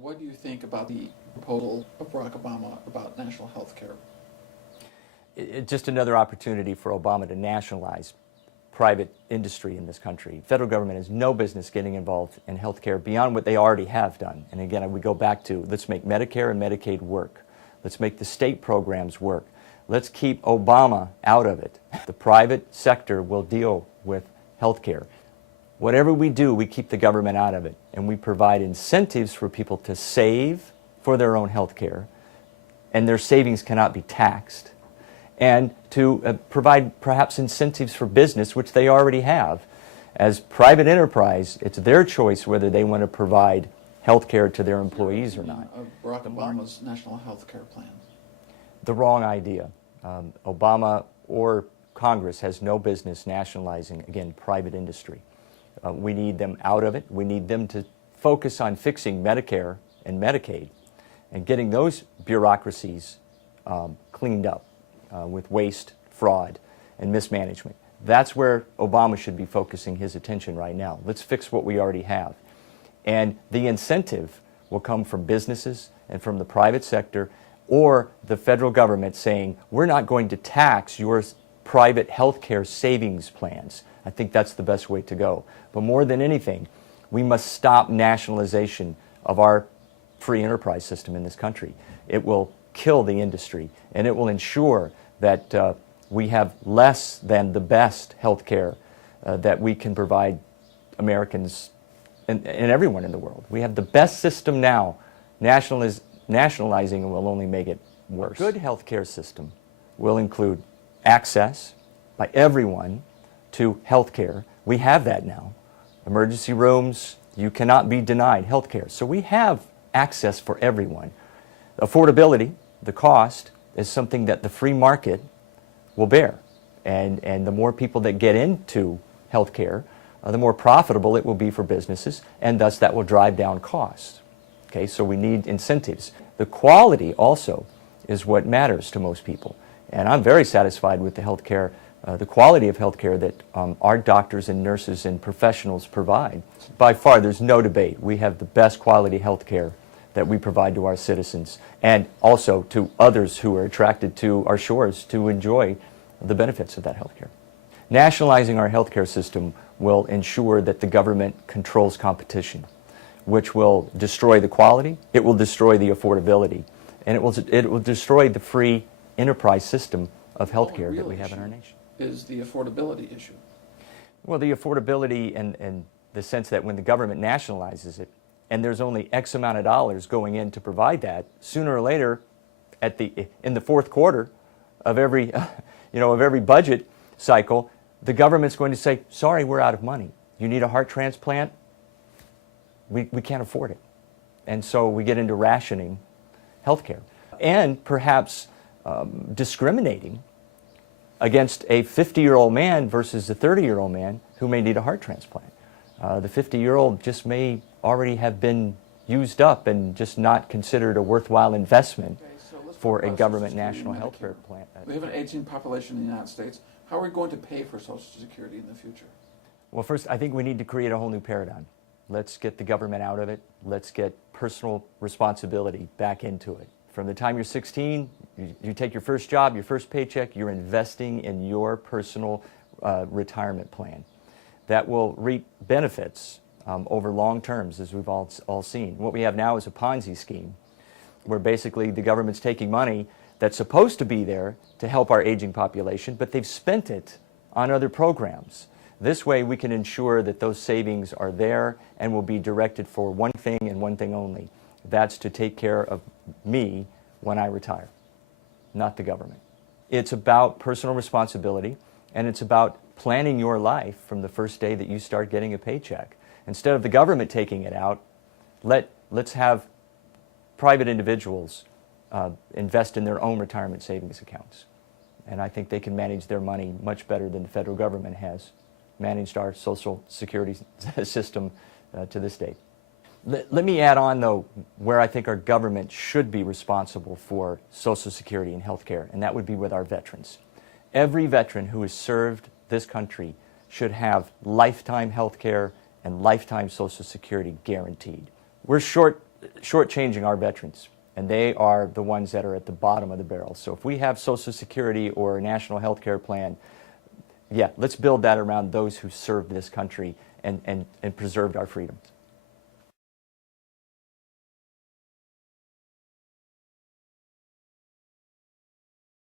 What do you think about the proposal of Barack Obama about national health care? Just another opportunity for Obama to nationalize private industry in this country. Federal government has no business getting involved in health care beyond what they already have done. And again, we go back to let's make Medicare and Medicaid work. Let's make the state programs work. Let's keep Obama out of it. The private sector will deal with health care. Whatever we do, we keep the government out of it, and we provide incentives for people to save for their own health care, and their savings cannot be taxed, and to provide perhaps incentives for business, which they already have. As private enterprise, it's their choice whether they want to provide health care to their employees or not. Barack Obama's national health care plan. The wrong idea. Obama or Congress has no business nationalizing, again, private industry. We need them out of it. We need them to focus on fixing Medicare and Medicaid and getting those bureaucracies cleaned up with waste, fraud, and mismanagement. That's where Obama should be focusing his attention right now. Let's fix what we already have. And the incentive will come from businesses and from the private sector or the federal government saying, we're not going to tax your private health care savings plans. I think that's the best way to go. But more than anything, we must stop nationalization of our free enterprise system in this country. It will kill the industry, and it will ensure that we have less than the best health care that we can provide Americans and everyone in the world. We have the best system now. Nationalizing will only make it worse. A good health care system will include access by everyone to health care. We have that now. Emergency rooms, you cannot be denied health care. So we have access for everyone. Affordability, the cost, is something that the free market will bear. And the more people that get into health care, the more profitable it will be for businesses, and thus that will drive down costs. Okay, so we need incentives. The quality also is what matters to most people. And I'm very satisfied with the health care, the quality of health care that our doctors and nurses and professionals provide. By far, there's no debate. We have the best quality health care that we provide to our citizens and also to others who are attracted to our shores to enjoy the benefits of that health care. Nationalizing our health care system will ensure that the government controls competition, which will destroy the quality, it will destroy the affordability, and it will destroy the free enterprise system of health care that we have in our nation. Is the affordability issue? Well, the affordability and the sense that when the government nationalizes it, and there's only X amount of dollars going in to provide that, sooner or later, in the fourth quarter of every, of every budget cycle, the government's going to say, sorry, we're out of money. You need a heart transplant? We can't afford it. And so we get into rationing health care. And perhaps discriminating against a 50-year-old man versus a 30-year-old man who may need a heart transplant. The 50-year-old just may already have been used up and just not considered a worthwhile investment for a government national health care plan. We have an aging population in the United States. How are we going to pay for Social Security in the future? Well, first, I think we need to create a whole new paradigm. Let's get the government out of it. Let's get personal responsibility back into it. From the time you're 16, you take your first job, your first paycheck, you're investing in your personal retirement plan. That will reap benefits over long terms, as we've all seen. What we have now is a Ponzi scheme, where basically the government's taking money that's supposed to be there to help our aging population, but they've spent it on other programs. This way we can ensure that those savings are there and will be directed for one thing and one thing only. That's to take care of me when I retire, not the government. It's about personal responsibility, and it's about planning your life from the first day that you start getting a paycheck. Instead of the government taking it out, let's have private individuals invest in their own retirement savings accounts. And I think they can manage their money much better than the federal government has managed our Social Security system to this date. Let me add on, though, where I think our government should be responsible for Social Security and health care, and that would be with our veterans. Every veteran who has served this country should have lifetime health care and lifetime Social Security guaranteed. We're short shortchanging our veterans. And they are the ones that are at the bottom of the barrel. So if we have Social Security or a national health care plan, yeah, let's build that around those who served this country and preserved our freedoms.